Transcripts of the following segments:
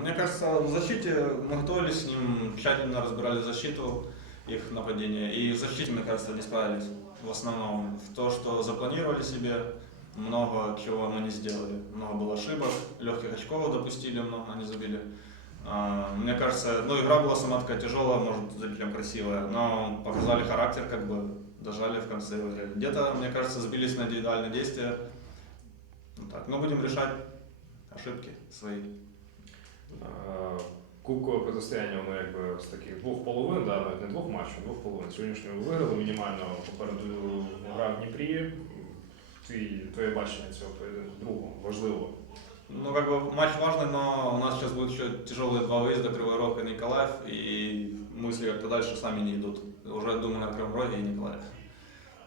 Мне кажется, в защите мы готовились с ним, тщательно разбирали защиту, их нападения. И в защите, мне кажется, не справились в основном. В то, что запланировали себе, много чего мы не сделали. Много было ошибок, легких очков допустили, много не забили. А, Мне кажется, ну игра была сама такая тяжелая, может, зрителям красивая, но показали характер, как бы дожали в конце. выиграли. Где-то, мне кажется, сбились на индивидуальные действия. Ну, так. Но будем решать ошибки свои. Е, Кубкове протистояння воно якби з таких двох половин, да, навіть не двох матчів, двох половин. Сьогоднішнього ви виграли мінімально попереду гра в Дніпрі. Твій, твоє бачення цього поєдинку другого важливо. Ну, как бы матч важный, но у нас сейчас будут еще тяжелые два выезда, Кривой Рог и Николаев, и мысли как-то дальше сами не идут. Уже думаю о Кривом Роге и Николаев.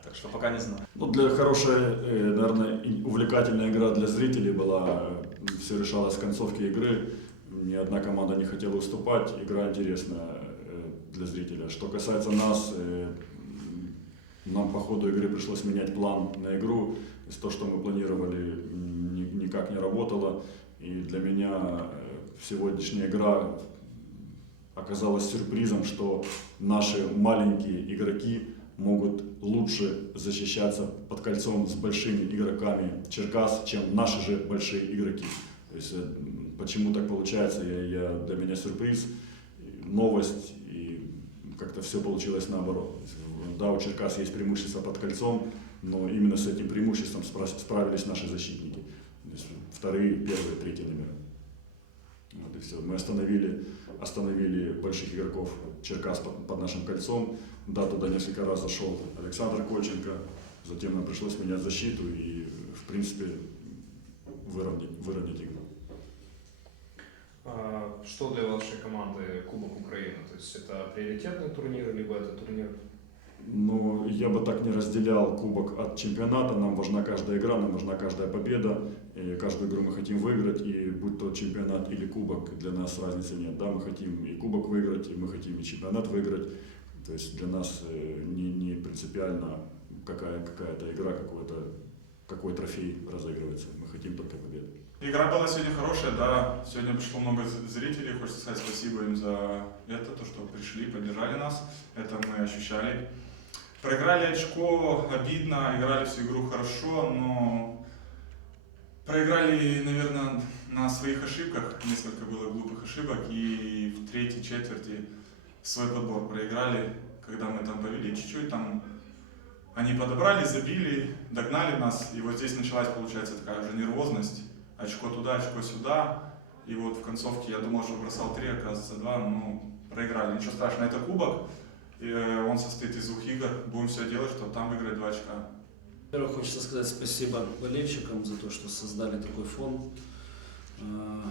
Так что пока не знаю. Ну, для хорошей, э, наверное, и увлекательная игра для зрителей была. Все решалось в концовке игры. Ни одна команда не хотела уступать. Игра интересная э, для зрителя. Что касается нас, э, нам по ходу игры пришлось менять план на игру. То что мы планировали, никак не работало. И для меня э, сегодняшняя игра оказалась сюрпризом, что наши маленькие игроки могут лучше защищаться под кольцом с большими игроками Черкас, чем наши же большие игроки. То есть, почему так получается, я, я, для меня сюрприз, новость, и как-то все получилось наоборот. Да, у Черкас есть преимущество под кольцом, но именно с этим преимуществом спра- справились наши защитники. Вторые, первые, третьи номера. Вот и все. Мы остановили, остановили больших игроков Черкас под, под нашим кольцом. Да, туда несколько раз зашел Александр Кольченко. Затем нам пришлось менять защиту и, в принципе, выровнять, выровнять игру. А, Что для вашей команды Кубок Украины? То есть это приоритетный турнир, либо это турнир Но я бы так не разделял кубок от чемпионата. Нам важна каждая игра, нам важна каждая победа. И каждую игру мы хотим выиграть. И будь то чемпионат или кубок, для нас разницы нет. Да, мы хотим и кубок выиграть, и мы хотим и чемпионат выиграть. То есть для нас э, не, не принципиально какая, какая-то игра, какой-то какой трофей разыгрывается. Мы хотим только победы. Игра была сегодня хорошая, да. Сегодня пришло много зрителей. Хочется сказать спасибо им за это, то, что пришли, поддержали нас. Это мы ощущали. Проиграли очко, обидно. Играли всю игру хорошо, но проиграли, наверное, на своих ошибках. Несколько было глупых ошибок. И в третьей четверти свой подбор проиграли, когда мы там повели чуть-чуть, там они подобрали, забили, догнали нас, и вот здесь началась, получается, такая уже нервозность. Очко туда, очко сюда. И вот в концовке я думал, что бросал три, оказывается два, ну, проиграли. Ничего страшного, это кубок, и э, он состоит из двух игр. Будем все делать, чтобы там выиграть два очка. Во-первых, хочется сказать спасибо болельщикам за то, что создали такой фон, э,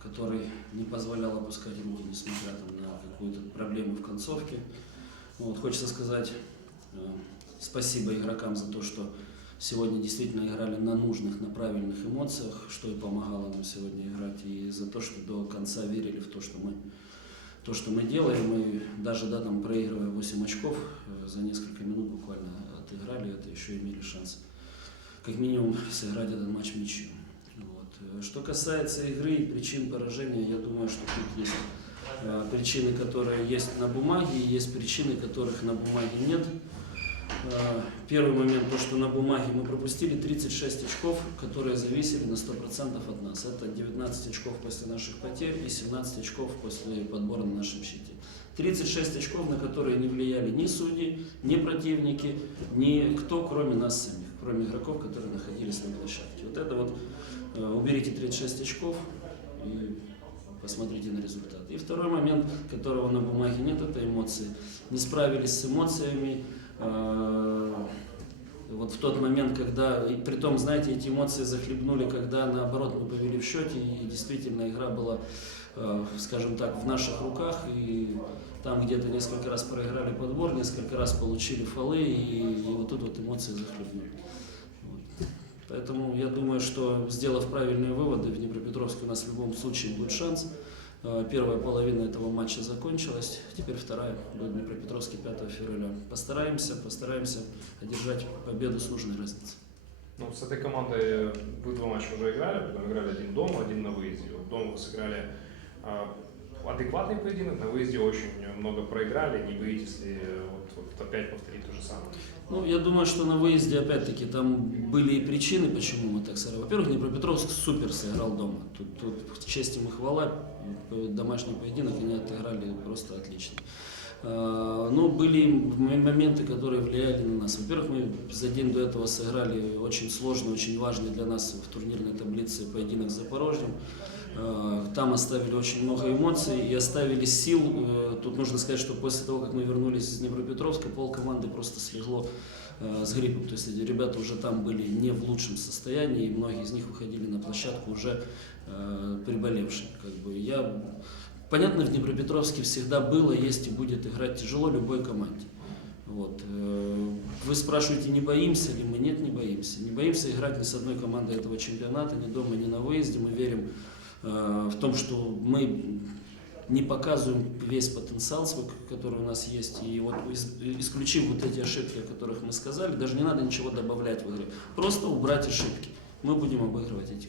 который не позволял опускать руки, несмотря там, на какую-то проблему в концовке. Вот, хочется сказать э, спасибо игрокам за то, что сегодня действительно играли на нужных, на правильных эмоциях, что и помогало нам сегодня играть, и за то, что до конца верили в то, что мы то, что мы делаем, мы даже да, там, проигрывая 8 очков, э, за несколько минут буквально отыграли это, еще имели шанс как минимум сыграть этот матч ничью. Вот. Что касается игры и причин поражения, я думаю, что тут есть э, причины, которые есть на бумаге, и есть причины, которых на бумаге нет. Э, Первый момент, то, что на бумаге мы пропустили 36 очков, которые зависели на 100% от нас. Это 19 очков после наших потерь и 17 очков после подбора на нашем щите. 36 очков, на которые не влияли ни судьи, ни противники, ни кто, кроме нас самих, кроме игроков, которые находились на площадке. Вот это вот, э, уберите 36 очков и посмотрите на результат. И второй момент, которого на бумаге нет, это эмоции. Не справились с эмоциями, вот в тот момент, когда, и при том, знаете, эти эмоции захлебнули, когда наоборот мы повели в счете, и действительно игра была, э, скажем так, в наших руках, и там где-то несколько раз проиграли подбор, несколько раз получили фолы, и, и вот тут вот эмоции захлебнули. Поэтому я думаю, что сделав правильные выводы, в Днепропетровске у нас в любом случае будет шанс. Э, Первая половина этого матча закончилась, теперь вторая будет в Днепропетровске 5 февраля. Постараемся, постараемся одержать победу с нужной разницей. Ну, с этой командой вы два матча уже играли, потом играли один дома, один на выезде. Вот дома вы сыграли А, Адекватный поединок, на выезде очень много проиграли, не боитесь ли вот, вот опять повторить то же самое? Ну, я думаю, что на выезде, опять-таки, там были и причины, почему мы так сыграли. Во-первых, Днепропетровск супер сыграл дома. Тут, тут честь им и хвала, э, домашний поединок они отыграли просто отлично. А, Но были м- моменты, которые влияли на нас. Во-первых, мы за день до этого сыграли очень сложный, очень важный для нас в турнирной таблице поединок с Запорожьем. А, Там оставили очень много эмоций и оставили сил. Э, Тут нужно сказать, что после того, как мы вернулись из Днепропетровска, пол команды просто слегло с гриппом. То есть ребята уже там были не в лучшем состоянии, и многие из них выходили на площадку уже э, приболевшими. Как бы я, понятно, в Днепропетровске всегда было, есть и будет играть тяжело любой команде. Вот. э, Вы спрашиваете, не боимся ли мы? Нет, не боимся. Не боимся играть ни с одной командой этого чемпионата, ни дома, ни на выезде. Мы верим э, в том, что мы не показываем весь потенциал, свой, который у нас есть. И вот исключив вот эти ошибки, о которых мы сказали, даже не надо ничего добавлять в игре. Просто убрать ошибки. Мы будем обыгрывать эти.